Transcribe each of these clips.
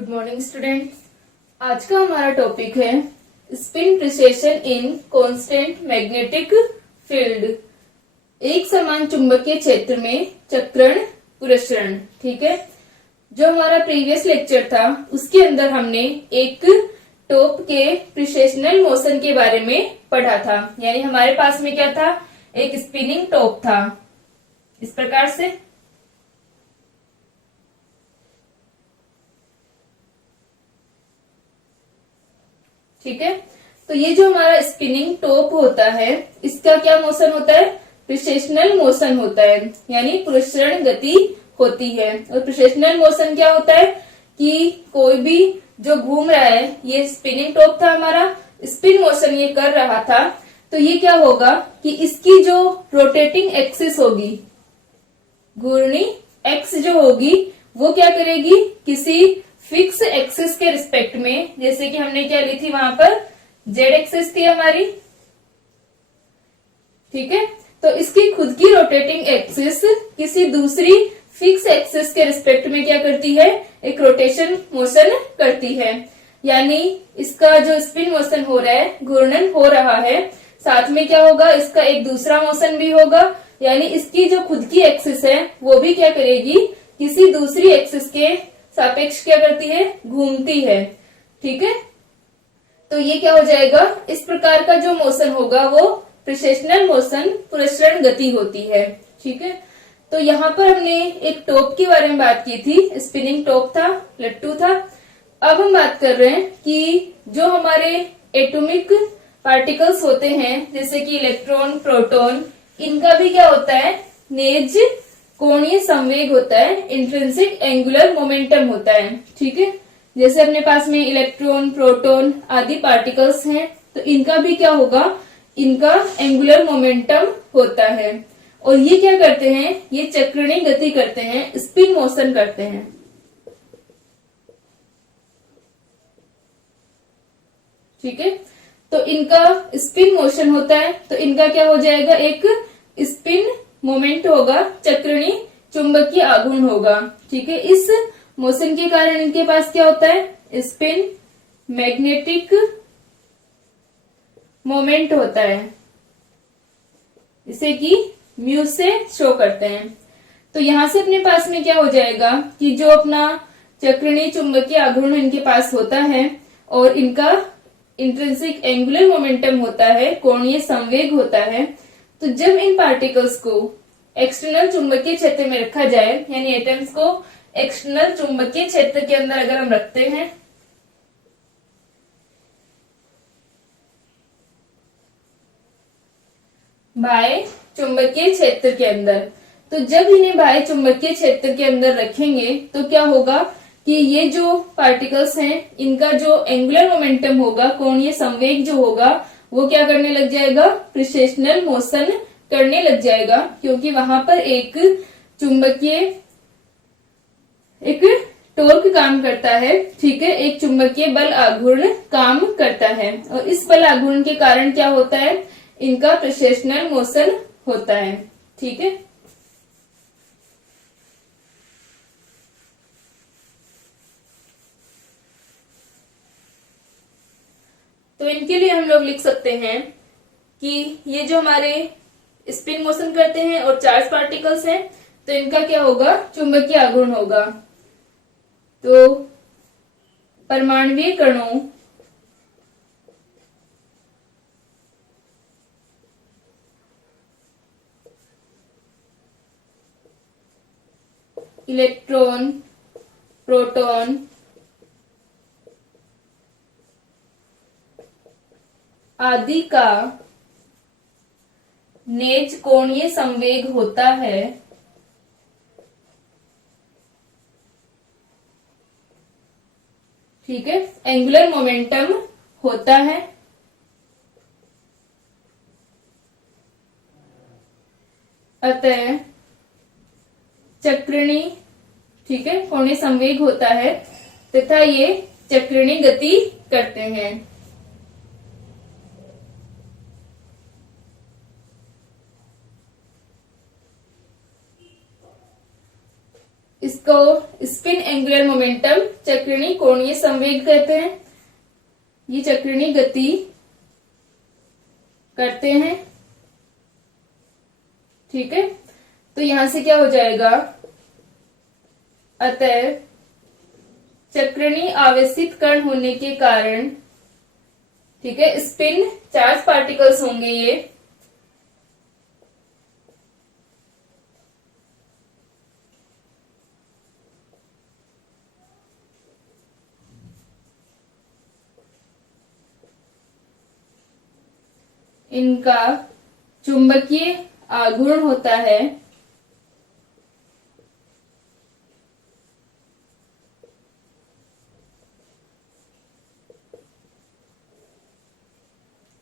Good morning students. आज का हमारा टॉपिक है स्पिन प्रिसेशन इन कांस्टेंट मैग्नेटिक फील्ड। एक समान चुंबकीय क्षेत्र में चक्रण पुरस्रण। ठीक है, जो हमारा प्रीवियस लेक्चर था उसके अंदर हमने एक टॉप के प्रिसेशनल मोशन के बारे में पढ़ा था। यानी हमारे पास में क्या था, एक स्पिनिंग टॉप था इस प्रकार से। ठीक है, तो ये जो हमारा स्पिनिंग टॉप होता है इसका क्या मोशन होता है, प्रिसेशनल मोशन होता है, यानी पुरस्रण गति होती है। और प्रिसेशनल मोशन क्या होता है कि कोई भी जो घूम रहा है, ये स्पिनिंग टॉप था हमारा, स्पिन मोशन ये कर रहा था, तो ये क्या होगा कि इसकी जो रोटेटिंग एक्सिस होगी, घूर्णी एक्स जो होगी, वो क्या करेगी, किसी फिक्स एक्सिस के रिस्पेक्ट में, जैसे कि हमने क्या ली थी वहां पर, जेड एक्सिस थी हमारी। ठीक है, तो इसकी खुद की रोटेटिंग एक्सिस किसी दूसरी फिक्स एक्सिस के रिस्पेक्ट में क्या करती है, एक रोटेशन मोशन करती है। यानी इसका जो स्पिन मोशन हो रहा है, घूर्णन हो रहा है, साथ में क्या होगा, इसका एक दूसरा मोशन भी होगा। यानी इसकी जो खुद की एक्सिस है वो भी क्या करेगी, किसी दूसरी एक्सिस के सापेक्ष क्या करती है, घूमती है। ठीक है, तो ये क्या हो जाएगा, इस प्रकार का जो मोशन होगा वो प्रिसेशनल मोशन, पुरस्रण गति होती है। ठीक है, तो यहाँ पर हमने एक टॉप के बारे में बात की थी, स्पिनिंग टॉप था, लट्टू था। अब हम बात कर रहे हैं कि जो हमारे एटॉमिक पार्टिकल्स होते हैं, जैसे कि इलेक्ट्रॉन, प्रोटॉन, इनका भी क्या होता है, नेज कोणीय संवेग होता है, इंट्रिंसिक एंगुलर मोमेंटम होता है। ठीक है, जैसे अपने पास में इलेक्ट्रॉन, प्रोटॉन आदि पार्टिकल्स हैं, तो इनका भी क्या होगा, इनका एंगुलर मोमेंटम होता है। और ये क्या करते हैं, ये चक्रणीय गति करते हैं, स्पिन मोशन करते हैं। ठीक है, तो इनका स्पिन मोशन होता है, तो इनका क्या हो जाएगा, एक स्पिन मोमेंट होगा, चक्रणीय चुंबकीय आघूर्ण होगा। ठीक है, इस मोशन के कारण इनके पास क्या होता है, स्पिन मैग्नेटिक मोमेंट होता है, इसे कि म्यू से शो करते हैं। तो यहां से अपने पास में क्या हो जाएगा कि जो अपना चक्रणीय चुंबकीय आघूर्ण इनके पास होता है और इनका इंट्रिंसिक एंगुलर मोमेंटम होता है, कोणीय संवेग होता है। तो जब इन पार्टिकल्स को एक्सटर्नल चुंबकीय क्षेत्र में रखा जाए, यानी एटम्स को एक्सटर्नल चुंबकीय क्षेत्र के अंदर अगर हम रखते हैं, बाह्य चुंबकीय क्षेत्र के अंदर, तो जब इन्हें बाह्य चुंबकीय क्षेत्र के अंदर रखेंगे तो क्या होगा कि ये जो पार्टिकल्स हैं, इनका जो एंगुलर मोमेंटम होगा, कोणीय संवेग जो होगा, वो क्या करने लग जाएगा, प्रिसेशनल मोशन करने लग जाएगा, क्योंकि वहां पर एक चुंबकीय, एक टॉर्क काम करता है। ठीक है, एक चुंबकीय बल आघूर्ण काम करता है, और इस बल आघूर्ण के कारण क्या होता है, इनका प्रिसेशनल मोशन होता है। ठीक है, तो इनके लिए हम लोग लिख सकते हैं कि ये जो हमारे स्पिन मोशन करते हैं और चार्ज पार्टिकल्स हैं, तो इनका क्या होगा, चुंबकीय आघूर्ण होगा। तो परमाणुीय कणों इलेक्ट्रॉन, प्रोटॉन आदि का नेज कोणीय संवेग होता है, ठीक है, एंगुलर मोमेंटम होता है। अतः चक्रणीय, ठीक है, कोणीय संवेग होता है तथा ये चक्रणीय गति करते हैं। इसको स्पिन एंगुलर मोमेंटम, चक्रणीय कोणीय संवेग कहते हैं। ये चक्रणीय गति करते हैं, ठीक है। तो यहां से क्या हो जाएगा, अतः चक्रणीय आवेशित कण होने के कारण, ठीक है, स्पिन चार्ज पार्टिकल्स होंगे ये, इनका चुंबकीय आघूर्ण होता है,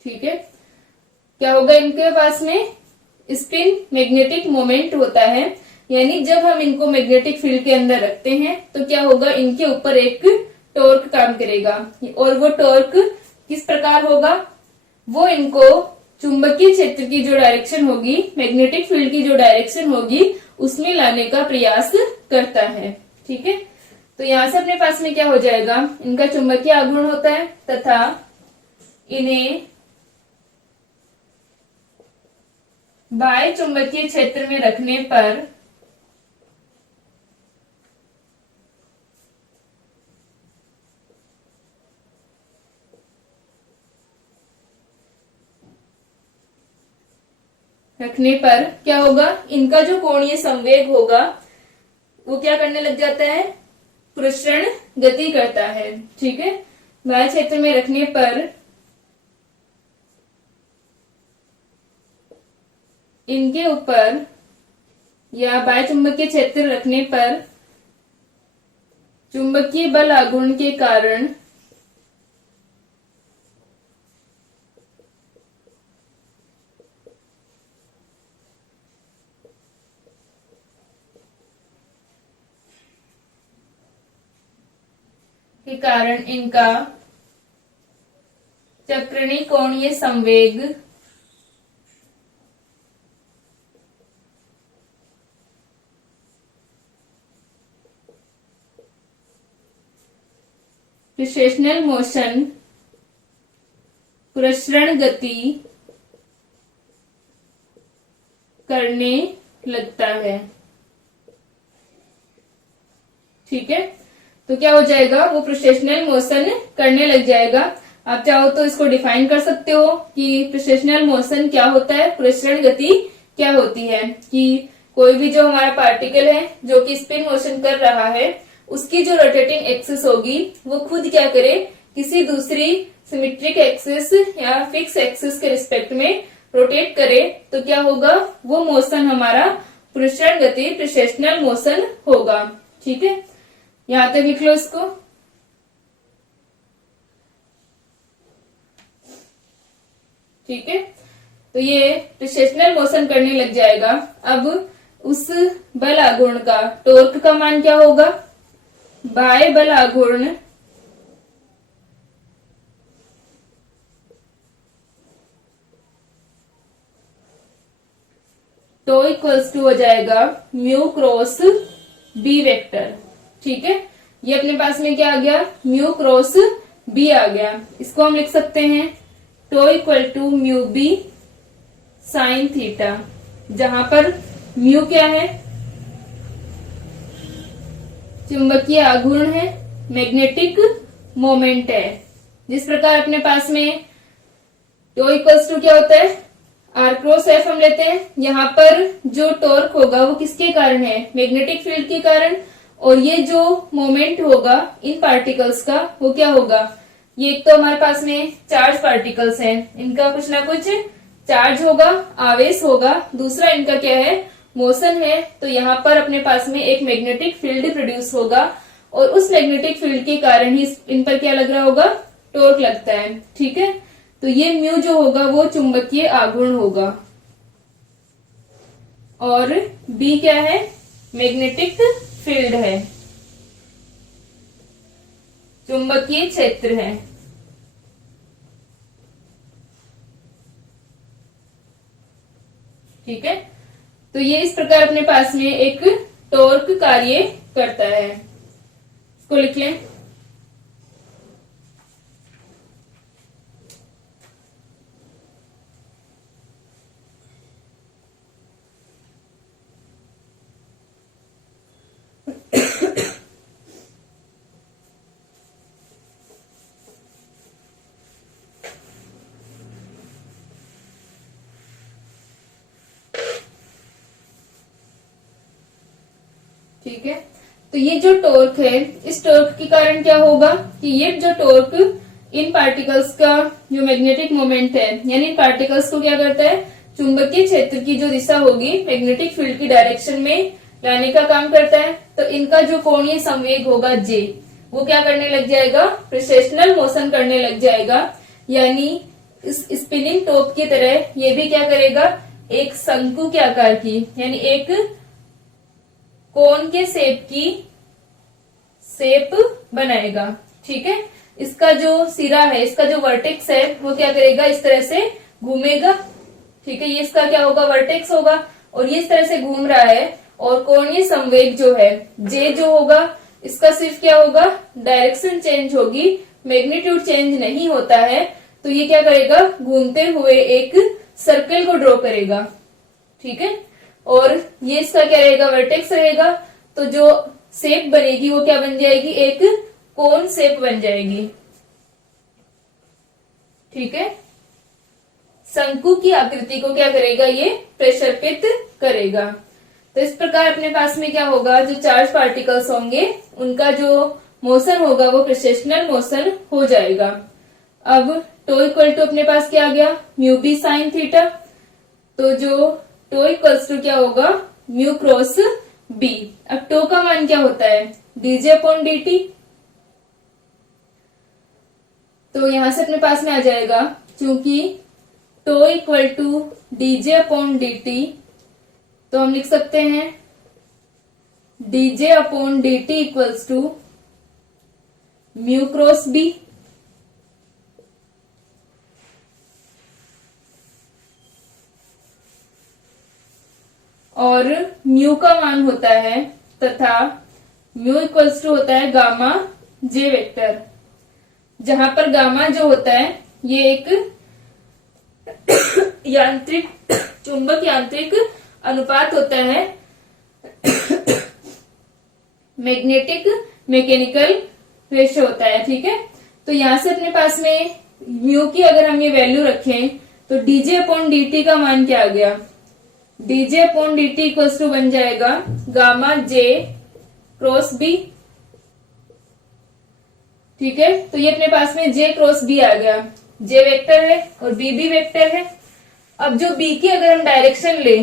ठीक है। क्या होगा, इनके पास में स्पिन मैग्नेटिक मोमेंट होता है, यानी जब हम इनको मैग्नेटिक फील्ड के अंदर रखते हैं तो क्या होगा, इनके ऊपर एक टॉर्क काम करेगा, और वो टॉर्क किस प्रकार होगा, वो इनको चुंबकीय क्षेत्र की जो डायरेक्शन होगी, मैग्नेटिक फील्ड की जो डायरेक्शन होगी, उसमें लाने का प्रयास करता है, ठीक है। तो यहां से अपने पास में क्या हो जाएगा, इनका चुंबकीय आघूर्ण होता है तथा इन्हें बाह्य चुंबकीय क्षेत्र में रखने पर क्या होगा, इनका जो कोणीय संवेग होगा वो क्या करने लग जाता है, प्रसरण गति करता है, ठीक है। बाह्य क्षेत्र में रखने पर इनके ऊपर या बाह्य चुंबकीय क्षेत्र रखने पर चुंबकीय बल आघूर्ण के कारण इनका चक्रणीय कोणीय संवेग प्रिसेशनल मोशन, प्रसरण गति करने लगता है, ठीक है। तो क्या हो जाएगा, वो प्रिसेशनल मोशन करने लग जाएगा। आप चाहो तो इसको डिफाइन कर सकते हो कि प्रिसेशनल मोशन क्या होता है, प्रसरण गति क्या होती है, कि कोई भी जो हमारा पार्टिकल है जो कि स्पिन मोशन कर रहा है, उसकी जो रोटेटिंग एक्सिस होगी वो खुद क्या करे, किसी दूसरी सिमेट्रिक एक्सिस या फिक्स एक्सिस के रिस्पेक्ट में रोटेट करे, तो क्या होगा, वो मोशन हमारा प्रसरण गति, प्रिसेशनल मोशन होगा, ठीक है। यहां तक लिख लो इसको, ठीक है। तो ये प्रिसेशनल मोशन करने लग जाएगा। अब उस बल आघूर्ण का टॉर्क का मान क्या होगा, बाह्य बल आघूर्ण तो इक्वल्स टू हो जाएगा म्यू क्रॉस बी वेक्टर, ठीक है। ये अपने पास में क्या आ गया, म्यू क्रॉस बी आ गया। इसको हम लिख सकते हैं tau equal to mu B sine theta, जहां पर म्यू क्या है, चुंबकीय आघूर्ण है, मैग्नेटिक मोमेंट है। जिस प्रकार अपने पास में टो इक्वल्स टू क्या होता है, आर क्रॉस एफ हम लेते हैं, यहाँ पर जो टॉर्क होगा वो किसके कारण है, मैग्नेटिक फील्ड के कारण, और ये जो मोमेंट होगा इन पार्टिकल्स का वो क्या होगा, ये एक तो हमारे पास में चार्ज पार्टिकल्स हैं, इनका कुछ ना कुछ चार्ज होगा, आवेश होगा, दूसरा इनका क्या है, मोशन है। तो यहाँ पर अपने पास में एक मैग्नेटिक फील्ड प्रोड्यूस होगा, और उस मैग्नेटिक फील्ड के कारण ही इन पर क्या लग रहा होगा, टॉर्क लगता है, ठीक है। तो ये म्यू जो होगा वो चुंबकीय आघूर्ण होगा, और बी क्या है, मैग्नेटिक फील्ड है, चुंबकीय क्षेत्र है, ठीक है। तो ये इस प्रकार अपने पास में एक टॉर्क कार्य करता है। इसको लिख लें। ठीक है, तो ये जो टॉर्क है, इस टॉर्क के कारण क्या होगा कि ये जो टॉर्क इन पार्टिकल्स का जो मैग्नेटिक मोमेंट है, यानी इन पार्टिकल्स को क्या करता है, चुंबकीय क्षेत्र की जो दिशा होगी मैग्नेटिक फील्ड की डायरेक्शन में लाने का काम करता है। तो इनका जो कोणीय संवेग होगा जे, वो क्या करने लग जाएगा, प्रिसेशनल मोशन करने लग जाएगा। यानी इस स्पिनिंग टॉप की तरह ये भी क्या करेगा, एक शंकु के आकार की, यानी एक कोन के शेप बनाएगा। ठीक है, इसका जो सिरा है, इसका जो वर्टेक्स है, वो क्या करेगा, इस तरह से घूमेगा। ठीक है, ये इसका क्या होगा, वर्टेक्स होगा, और ये इस तरह से घूम रहा है। और कोणीय संवेग जो है जे जो होगा, इसका सिर्फ क्या होगा, डायरेक्शन चेंज होगी, मैग्नीट्यूड चेंज नहीं होता है। तो ये क्या करेगा, घूमते हुए एक सर्कल को ड्रॉ करेगा। ठीक है, और ये इसका क्या रहेगा, वर्टेक्स रहेगा। तो जो शेप बनेगी वो क्या बन जाएगी, एक कोन शेप बन जाएगी। ठीक है, शंकु की आकृति को क्या करेगा, ये प्रक्षेपित करेगा। तो इस प्रकार अपने पास में क्या होगा, जो चार्ज पार्टिकल्स होंगे उनका जो मोशन होगा वो प्रिसेशनल मोशन हो जाएगा। अब टो इक्वल टू अपने पास क्या आ गया, म्यू बी साइन थीटा। तो जो टो इक्वल्स टू क्या होगा, म्यू क्रॉस बी। अब टो का मान क्या होता है, डीजे अपॉन डी। तो यहां से अपने पास में आ जाएगा, क्योंकि tau equal to D J upon D, तो हम लिख सकते हैं D J upon D T equals to mu cross B. और म्यू का मान होता है, तथा म्यू इक्वल्स टू होता है गामा जे वेक्टर, जहां पर गामा जो होता है ये एक यांत्रिक चुंबक यांत्रिक अनुपात होता है, मैकेनिकल रेशियो होता है। ठीक है, तो यहां से अपने पास में म्यू की अगर हम ये वैल्यू रखें तो डीजे अपॉन डी का मान क्या आ गया, D J upon D T equals to बन जाएगा गामा जे क्रॉस बी। ठीक है, तो ये अपने पास में जे क्रॉस बी आ गया, जे वेक्टर है और बी भी वेक्टर है। अब जो बी की अगर हम डायरेक्शन ले,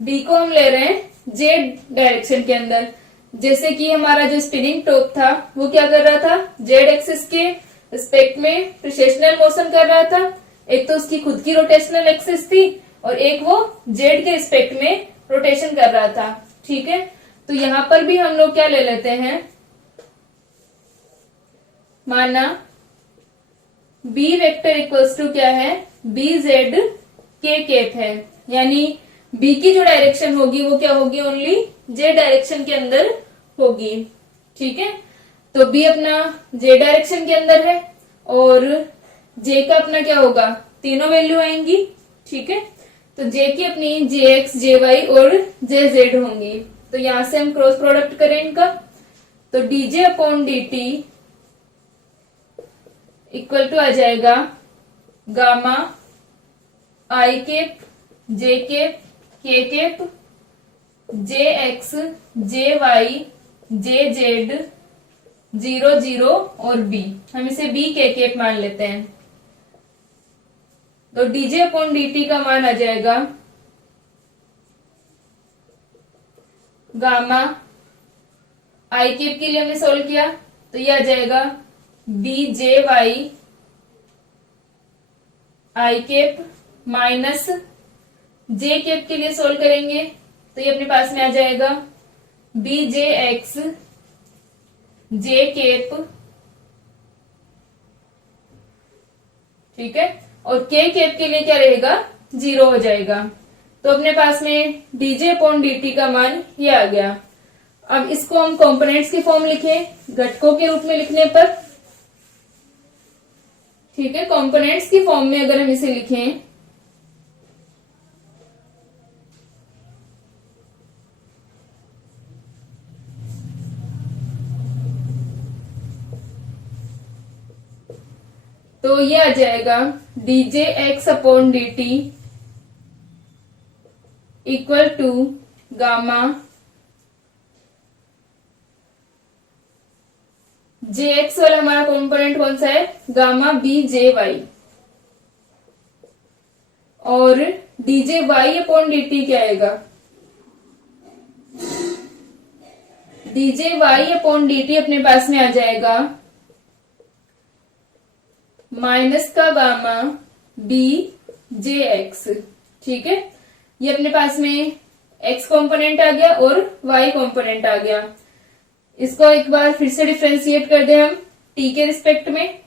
बी को हम ले रहे हैं जेड डायरेक्शन के अंदर, जैसे कि हमारा जो स्पिनिंग टॉप था वो क्या कर रहा था, जेड एक्सिस के रिस्पेक्ट में प्रिसेशनल मोशन कर रहा था। एक तो उसकी खुद की रोटेशनल एक्सिस थी और एक वो जेड के रिस्पेक्ट में रोटेशन कर रहा था। ठीक है, तो यहां पर भी हम लोग क्या ले लेते हैं, माना बी वेक्टर इक्वल्स टू क्या है, बी जेड के केप है, यानी बी की जो डायरेक्शन होगी वो क्या होगी, ओनली जे डायरेक्शन के अंदर होगी। ठीक है, तो बी अपना जे डायरेक्शन के अंदर है और जे का अपना क्या होगा, तीनों वैल्यू आएंगी। ठीक है, तो जे की अपनी जे एक्स जे वाई और जे जेड होंगी। तो यहां से हम क्रॉस प्रोडक्ट करें इनका, तो d J upon D T equal to आ जाएगा gamma I cap J cap K cap J X J Y J Z 0 0 और बी, हम इसे बी के केप मान लेते हैं। तो डीजे अपॉन डी का मान आ जाएगा गामा आई केप के लिए हमने सोल्व किया तो ये आ जाएगा बी जे वाई आई केप माइनस जे केप के लिए सोल्व करेंगे तो ये अपने पास में आ जाएगा B J X J cap. ठीक है, और के केप के लिए क्या रहेगा, 0 हो जाएगा। तो अपने पास में डीजे अपॉन डी का मान ये आ गया। अब इसको हम कंपोनेंट्स के फॉर्म लिखें, घटकों के रूप में लिखने पर, ठीक है। कंपोनेंट्स की फॉर्म में अगर हम इसे लिखें तो ये आ जाएगा dj x upon dt equal to gamma jx वाला हमारा कंपोनेंट कौन सा है, गामा bjy, और djy अपॉन dt क्या आएगा, djy अपॉन dt अपने पास में आ जाएगा माइनस का गामा बी जे एक्स, ठीक है। ये अपने पास में x कंपोनेंट आ गया और y कंपोनेंट आ गया। इसको एक बार फिर से डिफ्रेंशिएट कर दे हम t के रिस्पेक्ट में,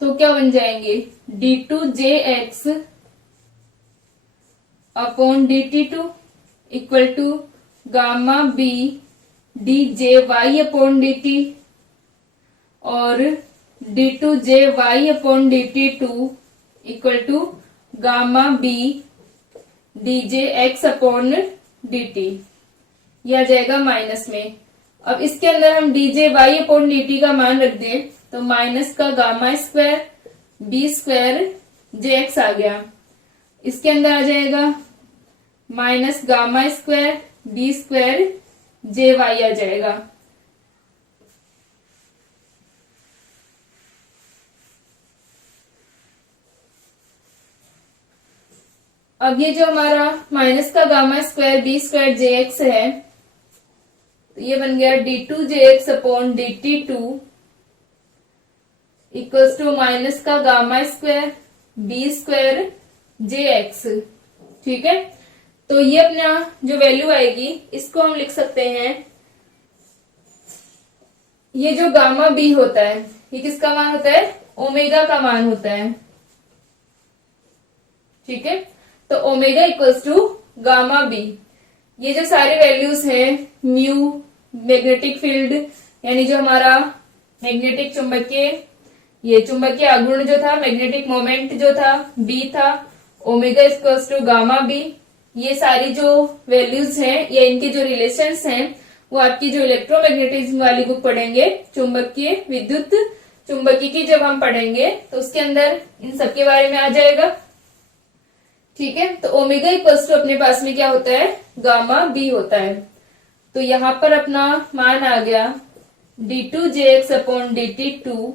तो क्या बन जाएंगे d2jx upon dt2 equal to gamma b djy upon dt और d2jy upon dt2 equal to gamma b djx upon dt। यह आ जाएगा माइनस में। अब इसके अंदर हम djy अपॉन dt का मान रख दें तो माइनस का gamma square B square jx आ गया। इसके अंदर आ जाएगा माइनस gamma square B square jy आ जाएगा। अब ये जो हमारा माइनस का gamma square B square jx है, तो ये बन गया d2jx upon dt2 equals to minus का gamma square B square jx, ठीक है। तो ये अपना जो वैल्यू आएगी इसको हम लिख सकते हैं, ये जो गामा बी होता है ये किसका मान होता है, ओमेगा का मान होता है, ठीक है। तो omega equals to gamma B. ये जो सारे वैल्यूज हैं, म्यू मैग्नेटिक फील्ड यानी जो हमारा मैग्नेटिक चुंबकीय, ये चुंबकीय आघूर्ण जो था, मैग्नेटिक मोमेंट जो था बी था, omega equals to gamma B, ये सारी जो वैल्यूज हैं या इनके जो रिलेशंस हैं वो आपकी जो इलेक्ट्रोमैग्नेटिज्म वाली बुक पढ़ेंगे, चुंबकीय विद्युत चुंबकीय की जब हम पढ़ेंगे तो उसके अंदर इन सबके बारे में आ जाएगा, ठीक है। तो ओमेगा इक्वल्स टू अपने पास में क्या होता है, गामा बी होता है। तो यहां पर अपना मान आ गया d2jx अपॉन dt2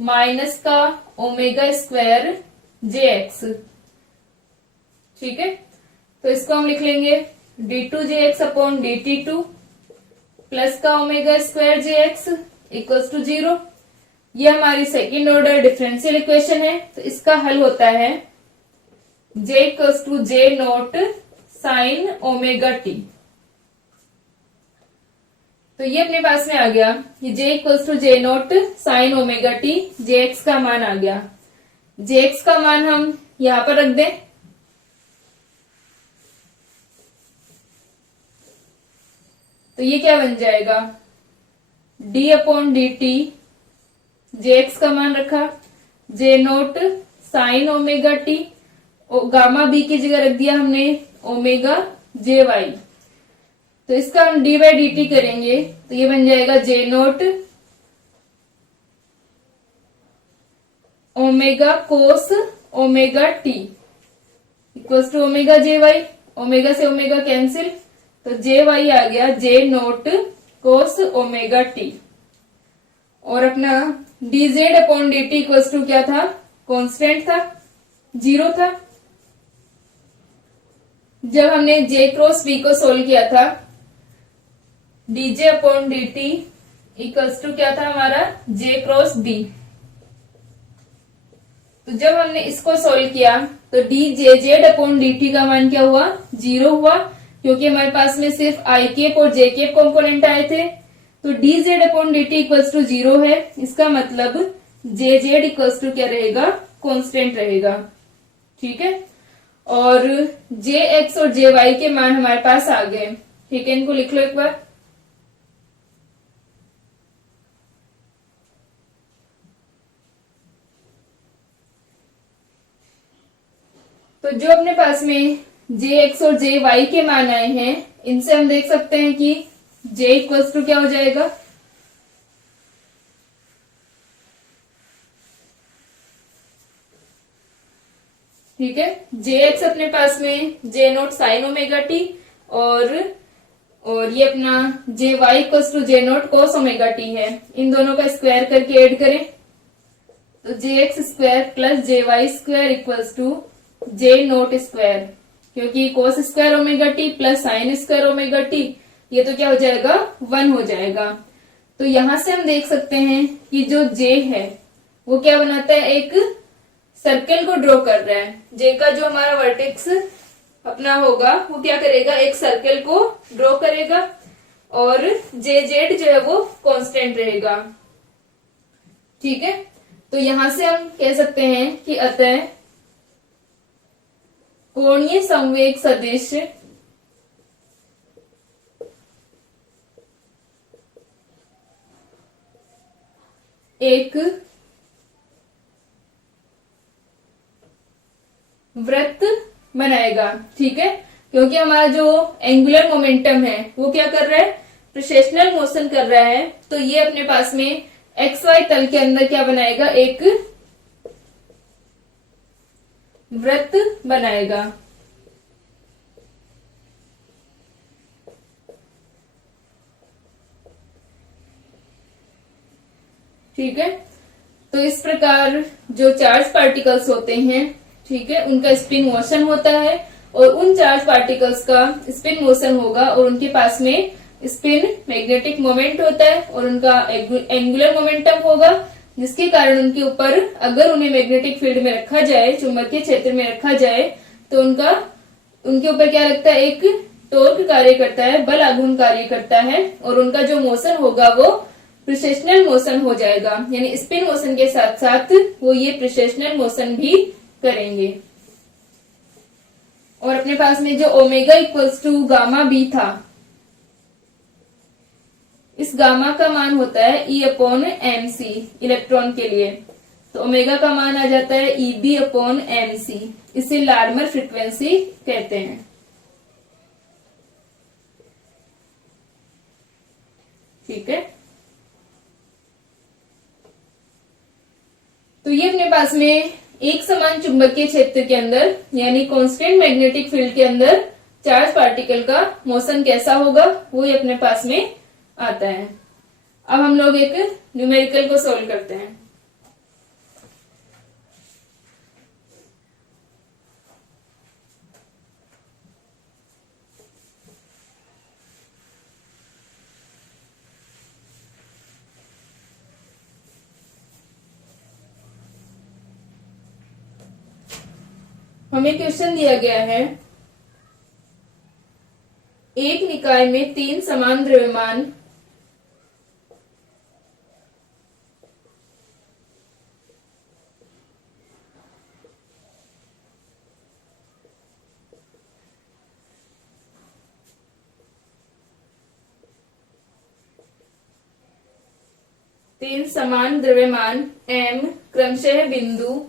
माइनस का ओमेगा स्क्वायर jx, ठीक है। तो इसको हम लिख लेंगे d2jx अपॉन dt2 प्लस का omega square jx equals to 0। ये हमारी सेकेंड ऑर्डर डिफरेंशियल इक्वेशन है। तो इसका हल होता है j equals to j naught sine omega t. तो ये अपने पास में आ गया, ये j equals to j naught sine omega t, jx का मान आ गया। jx का मान हम यहां पर रख दें, तो ये क्या बन जाएगा, d upon D t, jx का मान रखा, j naught sine omega t, gamma b की जगह रख दिया हमने ओमेगा जे वाई। तो इसका हम डी बाई डी टी करेंगे तो ये बन जाएगा J naught omega cos omega T equals to omega J Y. Omega से ओमेगा कैंसिल, तो जे वाई आ गया J naught cos omega T. और अपना D Z upon D T equals to क्या था, कांस्टेंट था, 0 था। जब हमने जे क्रॉस बी को सोल्व किया था, d J upon D T equals to क्या था हमारा, जे क्रॉस बी। तो जब हमने इसको सोल्व किया तो D J Z upon D T का मान क्या हुआ, 0 हुआ, क्योंकि हमारे पास में सिर्फ आई केप और जे केप कॉम्पोनेंट आए थे। तो dz upon dt equals to 0 है, इसका मतलब jz इक्वल्स टू क्या रहेगा, कांस्टेंट रहेगा। ठीक है, और jx और jy के मान हमारे पास आ गए। ठीक है, इनको लिख लो एक बार। तो जो अपने पास में jx और jy के मान आए हैं, इनसे हम देख सकते हैं कि j इक्वल्स टू क्या हो जाएगा, ठीक है, jx अपने पास में j naught sine omega T, और ये अपना jy equals to j naught cos omega t है। इन दोनों का स्क्वायर करके ऐड करें तो jx square plus jy square equals to j naught square, क्योंकि cos square omega t plus sine square omega t, ये तो क्या हो जाएगा, 1 हो जाएगा। तो यहां से हम देख सकते हैं कि जो j है वो क्या बनाता है, एक सर्कल को ड्रॉ कर रहा है। j का जो हमारा वर्टेक्स अपना होगा वो क्या करेगा, एक सर्कल को ड्रॉ करेगा, और jz जो है वो कांस्टेंट रहेगा। ठीक है, तो यहां से हम कह सकते हैं कि अतः कोणीय संवेग सदिश एक वृत्त बनाएगा। ठीक है, क्योंकि हमारा जो एंगुलर मोमेंटम है वो क्या कर रहा है, प्रोसेशनल मोशन कर रहा है, तो ये अपने पास में एक्स वाई तल के अंदर क्या बनाएगा, एक वृत्त बनाएगा। ठीक है, तो इस प्रकार जो चार्ज पार्टिकल्स होते हैं, ठीक है, उनका स्पिन मोशन होता है, और उन चार्ज पार्टिकल्स का स्पिन मोशन होगा, और उनके पास में स्पिन मैग्नेटिक मोमेंट होता है, और उनका एंगुलर मोमेंटम होगा, जिसके कारण उनके ऊपर अगर उन्हें मैग्नेटिक फील्ड में रखा जाए, चुंबकीय क्षेत्र में रखा जाए, तो उनके ऊपर क्या लगता है, एक टॉर्क कार्य करता है, बल आघूर्ण कार्य करता है, और उनका जो मोशन होगा वो प्रोसेशनल मोशन हो जाएगा। यानी स्पिन मोशन के साथ साथ वो ये प्रोसेशनल मोशन भी करेंगे। और अपने पास में जो omega equals to gamma b था, इस गामा का मान होता है E upon m c electron के लिए, तो ओमेगा का मान आ जाता है EB अपॉन एम सी, इसे लार्मर फ्रीक्वेंसी कहते हैं। ठीक है, तो ये अपने पास में एक समान चुंबकीय क्षेत्र के अंदर यानी कांस्टेंट मैग्नेटिक फील्ड के अंदर चार्ज पार्टिकल का मोशन कैसा होगा वो ये अपने पास में आता है। अब हम लोग एक न्यूमेरिकल को सॉल्व करते हैं। हमें क्वेश्चन दिया गया है, एक निकाय में 3 समान द्रव्यमान M क्रमशः बिंदु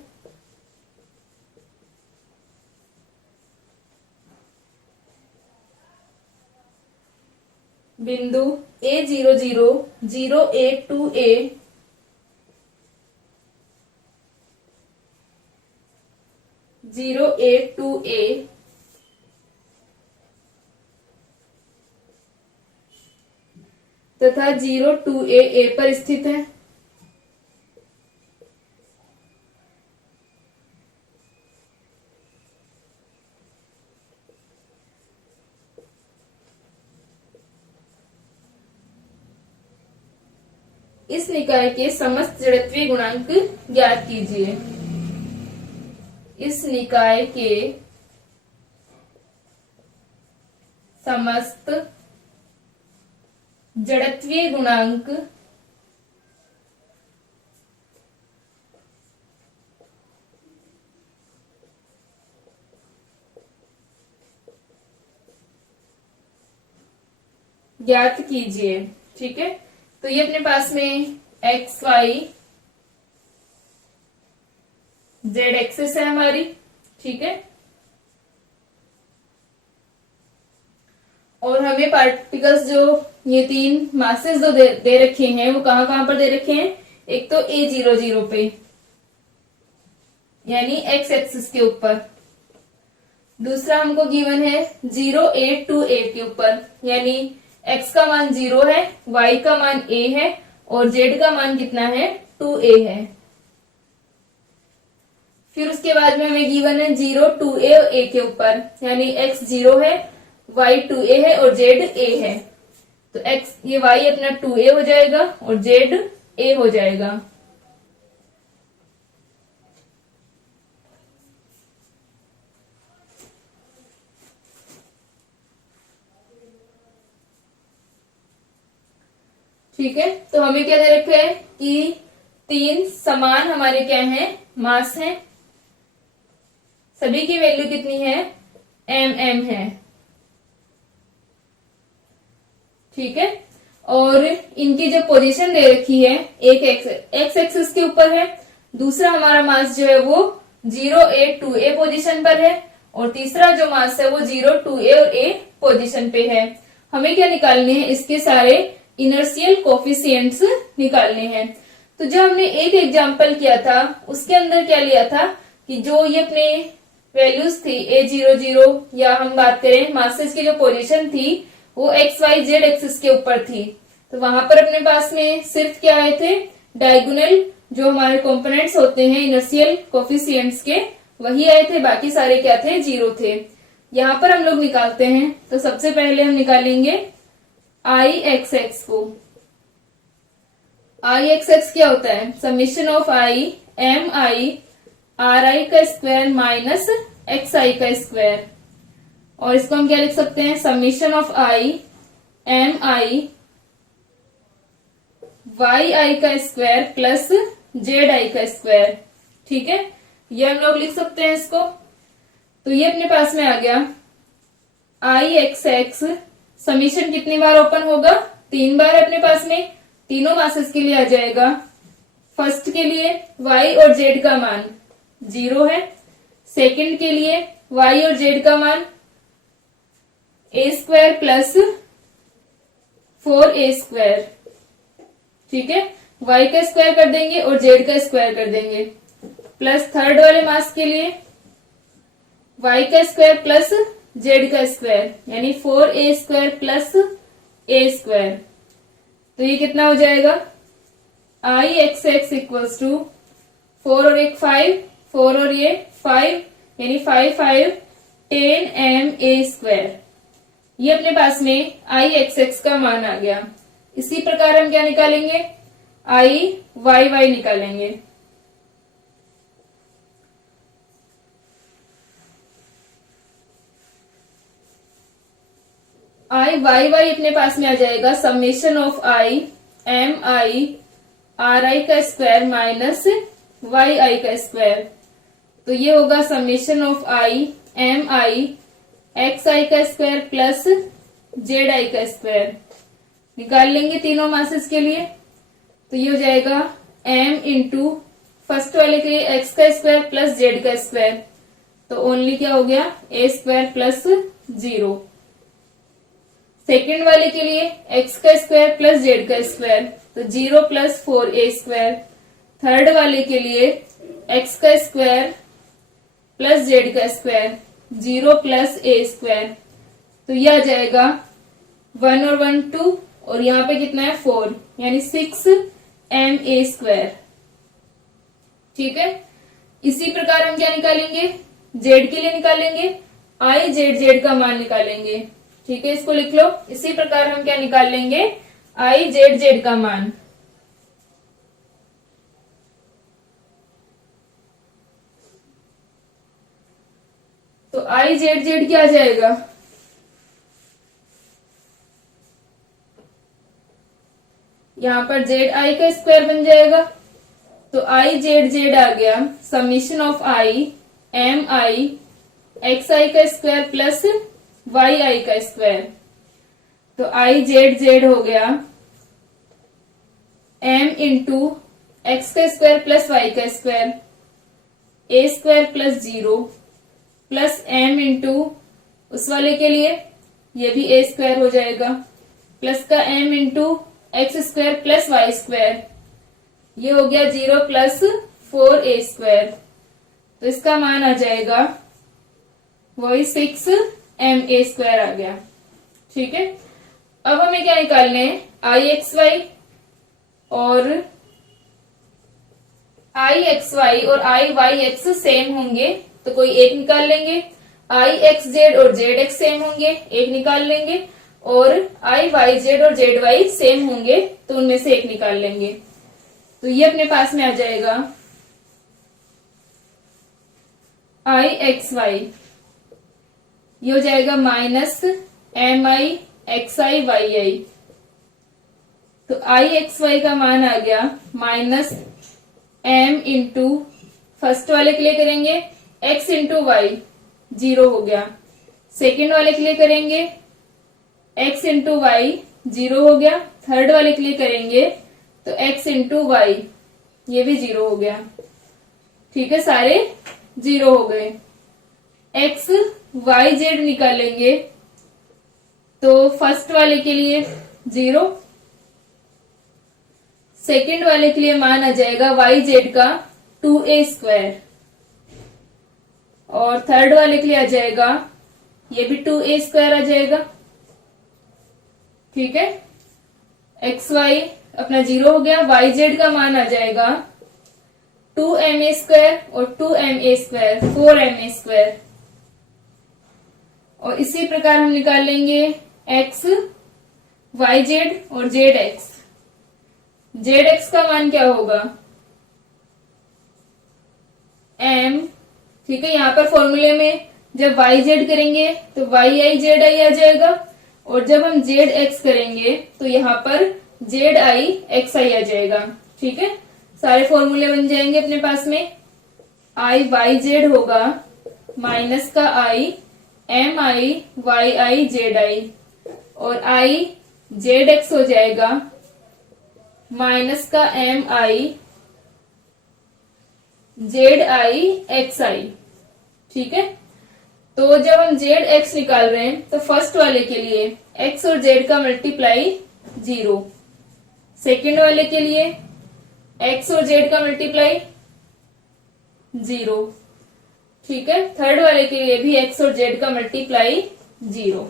A00, 0A2A, तथा 02A पर स्थित है। इस निकाय के समस्त जड़त्वीय गुणांक ज्ञात कीजिए। इस निकाय के समस्त जड़त्वीय गुणांक ज्ञात कीजिए। ठीक है, तो ये अपने पास में एक्स वाई जेड एक्सिस है हमारी। ठीक है, और हमें पार्टिकल्स जो ये तीन मासेस जो दे रखे हैं वो कहां कहां पर दे रखे हैं। एक तो A00 पे यानी एक्स एक्सिस के ऊपर, दूसरा हमको गिवन है 0A2A के ऊपर यानी x का मान 0 है, y का मान a है और z का मान कितना है 2a है। फिर उसके बाद में हमें गिवन है 0 2a और a के ऊपर यानी x 0 है, y 2a है और z a है। तो x ये y अपना 2a हो जाएगा और z a हो जाएगा। ठीक है, तो हमें क्या दे रखा है कि तीन समान हमारे क्या हैं, मास हैं। सभी की वैल्यू कितनी है, mm है। ठीक है, और इनकी जो पोजीशन दे रखी है, एक एक्स एक्सिस के ऊपर है, दूसरा हमारा मास जो है वो 0A2A पोजीशन पर है और तीसरा जो मास है वो 0 2A और A पोजीशन पे है। हमें क्या निकालने हैं, इसके सारे इनर्शियल कोफिशिएंट्स निकालने हैं। तो जो हमने एक एग्जांपल किया था उसके अंदर क्या लिया था कि जो ये अपने वैल्यूज थी A00 या हम बात करें मासेस की जो पोजीशन थी वो एक्स वाई जेड एक्सिस के ऊपर थी। तो वहां पर अपने पास में सिर्फ क्या आए थे, डायगोनल जो हमारे कंपोनेंट्स होते हैं इनर्शियल कोफिशिएंट्स के वही आए थे, बाकी सारे क्या थे, 0 थे। यहाँ पर हम लोग निकालते हैं। तो सबसे पहले हम निकालेंगे आई एक्स एक्स को। आई एक्स एक्स क्या होता है, summation of I M I R आई का स्क्वायर माइनस एक्स आई का स्क्वायर, और इसको हम क्या लिख सकते हैं, summation of I M I Y I का स्क्वायर प्लस जेड आई का स्क्वायर। ठीक है, ये हम लोग लिख सकते हैं इसको। तो ये अपने पास में आ गया आई एक्स एक्स। समीशन कितनी बार ओपन होगा, 3 बार अपने पास में, तीनों मासेस के लिए आ जाएगा। फर्स्ट के लिए y और z का मान 0 है, सेकंड के लिए y और z का मान a² प्लस 4a²। ठीक है, y का स्क्वायर कर देंगे और z का स्क्वायर कर देंगे, प्लस थर्ड वाले मास के लिए y का स्क्वायर प्लस z का स्क्वायर यानी 4a² प्लस a²। तो ये कितना हो जाएगा, आई एक्स एक्स इक्वल्स टू 4 और 1 5, 4 और ये 5 यानी 5 5 10 ma²। ये अपने पास में आई एक्स एक्स का मान आ गया। इसी प्रकार हम क्या निकालेंगे, आई वाई वाई निकालेंगे। आई वाई वाई अपने पास में आ जाएगा summation of I M I R आई का स्क्वायर माइनस वाई आई का स्क्वायर। तो ये होगा summation of I M I X I का स्क्वायर प्लस जेड आई का स्क्वायर। निकाल लेंगे तीनों मासेस के लिए। तो ये हो जाएगा m इंटू फर्स्ट वाले के लिए एक्स का स्क्वायर प्लस जेड का स्क्वायर, तो ओनली क्या हो गया a² प्लस 0। सेकेंड वाले के लिए एक्स का स्क्वायर प्लस जेड का स्क्वायर, तो 0 प्लस 4a²। थर्ड वाले के लिए एक्स का स्क्वायर प्लस जेड का स्क्वायर 0 प्लस a²। तो यह आ जाएगा 1 और 1 2 और यहाँ पे कितना है 4 यानी 6 ma²। ठीक है, इसी प्रकार हम क्या निकालेंगे, जेड के लिए निकालेंगे, आई जेड जेड का मान निकालेंगे। ठीक है, इसको लिख लो। इसी प्रकार हम क्या निकाल लेंगे, आई जेड जेड का मान। तो आई जेड जेड क्या आ जाएगा, यहाँ पर जेड आई का स्क्वायर बन जाएगा, तो आई जेड जेड आ गया, summation of I M I X I का स्क्वायर प्लस वाई आई का स्क्वायर। तो आई जेड जेड हो गया एम इंटू एक्स का स्क्वायर प्लस वाई का square, A square plus 0 plus M into उस वाले के लिए ये भी ए स्क्वायर हो जाएगा, प्लस का m into x square plus y square, ये हो गया 0 प्लस 4a स्क्वायर। तो इसका मान आ जाएगा वही 6ma स्क्वायर आ गया। ठीक है, अब हमें क्या निकालने हैं, आई एक्स वाई और आई एक्स वाई और आई वाई एक्स सेम होंगे तो कोई एक निकाल लेंगे, आई एक्स जेड और जेड एक्स सेम होंगे एक निकाल लेंगे, और आई वाई जेड और जेड वाई सेम होंगे तो उनमें से एक निकाल लेंगे। तो ये अपने पास में आ जाएगा आई एक्स वाई, ये हो जाएगा minus M I X I Y आई। तो आई एक्स वाई का मान आ गया माइनस एम इंटू फर्स्ट वाले के लिए करेंगे एक्स इंटू वाई 0 हो गया, सेकेंड वाले के लिए करेंगे एक्स इंटू वाई 0 हो गया, थर्ड वाले के लिए करेंगे तो एक्स इंटू वाई ये भी 0 हो गया। ठीक है, सारे 0 हो गए। एक्स वाई जेड निकालेंगे तो फर्स्ट वाले के लिए 0, सेकेंड वाले के लिए मान आ जाएगा वाई जेड का 2a स्क्वायर, और थर्ड वाले के लिए आ जाएगा ये भी 2a स्क्वायर आ जाएगा। ठीक है, एक्स वाई अपना 0 हो गया, वाई जेड का मान आ जाएगा 2ma स्क्वायर और 2ma स्क्वायर 4ma स्क्वायर, और इसी प्रकार हम निकाल लेंगे एक्स वाई जेड और जेड एक्स। जेड एक्स का मान क्या होगा m। ठीक है, यहाँ पर फॉर्मूले में जब वाई जेड करेंगे तो वाई आई जेड आई आ जाएगा, और जब हम जेड एक्स करेंगे तो यहाँ पर जेड आई एक्स आई आ जाएगा। ठीक है, सारे फॉर्मूले बन जाएंगे अपने पास में। आई वाई जेड होगा माइनस का I M I Y I Z I, और आई जेड एक्स हो जाएगा माइनस का M I Z I X I. ठीक है, तो जब हम जेड एक्स निकाल रहे हैं तो फर्स्ट वाले के लिए एक्स और जेड का मल्टीप्लाई 0, सेकेंड वाले के लिए एक्स और जेड का मल्टीप्लाई 0। ठीक है, थर्ड वाले के लिए भी एक्स और जेड का मल्टीप्लाई 0,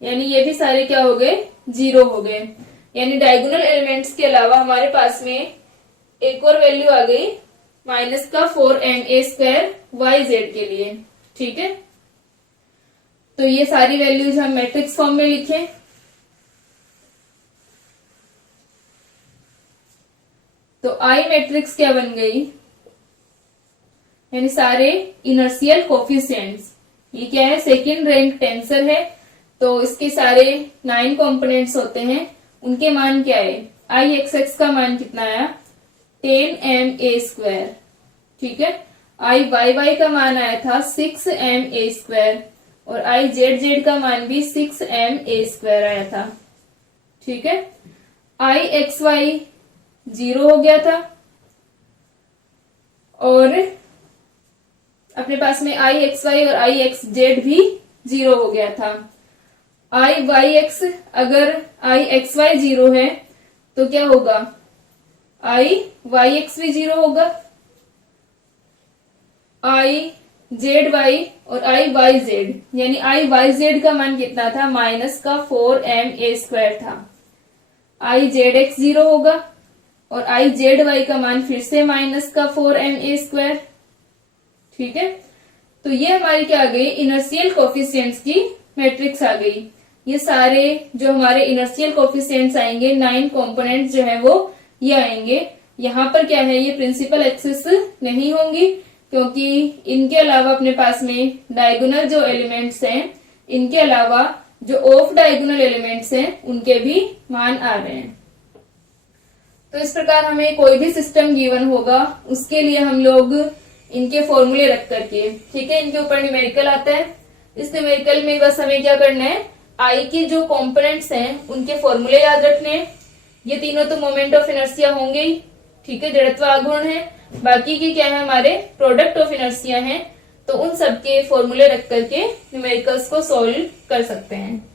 यानी ये भी सारे क्या हो गए 0 हो गए। यानी डायगोनल एलिमेंट्स के अलावा हमारे पास में एक और वैल्यू आ गई माइनस का 4ma स्क्वायर वाई जेड के लिए। ठीक है, तो ये सारी वैल्यूज हम मैट्रिक्स फॉर्म में लिखें। तो आई मैट्रिक्स क्या बन गई, यानी सारे इनर्शियल कोफिशिएंट्स, ये क्या है सेकेंड रैंक टेंसर है, तो इसके सारे 9 कंपोनेंट्स होते हैं, उनके मान क्या है। आई एक्स एक्स का मान कितना आया 10ma स्क्वायर। ठीक है, आई वाई वाई का मान आया था 6ma स्क्वायर, और आई जेड जेड का मान भी 6ma स्क्वायर आया था। ठीक है, आई एक्स वाई 0 हो गया था, और अपने पास में आई एक्स वाई और आई एक्स जेड भी 0 हो गया था। आई वाई एक्स, अगर आई एक्स वाई 0 है तो क्या होगा आई वाई एक्स भी 0 होगा, आई जेड वाई और आई वाई जेड, यानी आई वाई जेड का मान कितना था माइनस का 4ma स्क्वायर था। आई जेड एक्स 0 होगा, और आई जेड वाई का मान फिर से माइनस का 4ma स्क्वायर। ठीक है, तो ये हमारी क्या आ गई इनर्शियल कोफिशिएंट्स की मैट्रिक्स आ गई। ये सारे जो हमारे इनर्शियल कोफिशिएंट्स आएंगे 9 कंपोनेंट्स जो है वो ये आएंगे। यहाँ पर क्या है ये प्रिंसिपल एक्सिस नहीं होंगी, क्योंकि इनके अलावा अपने पास में डायगोनल जो एलिमेंट्स हैं, इनके अलावा जो ऑफ डायगोनल एलिमेंट्स हैं उनके भी मान आ रहे हैं। तो इस प्रकार हमें कोई भी सिस्टम गिवन होगा उसके लिए हम लोग इनके फॉर्मूले रख करके, ठीक है, इनके ऊपर न्यूमेरिकल आता है। इस न्यूमेरिकल में बस हमें क्या करना है, आई के जो कंपोनेंट्स हैं उनके फॉर्मूले याद रखने हैं। ये तीनों तो मोमेंट ऑफ इनर्शिया होंगे ही, ठीक है, जड़त्व आघूर्ण है। बाकी के क्या है, हमारे प्रोडक्ट ऑफ इनर्शिया हैं। तो उन सबके फॉर्मूले रख करके न्यूमेरिकल्स को सॉल्व कर सकते हैं।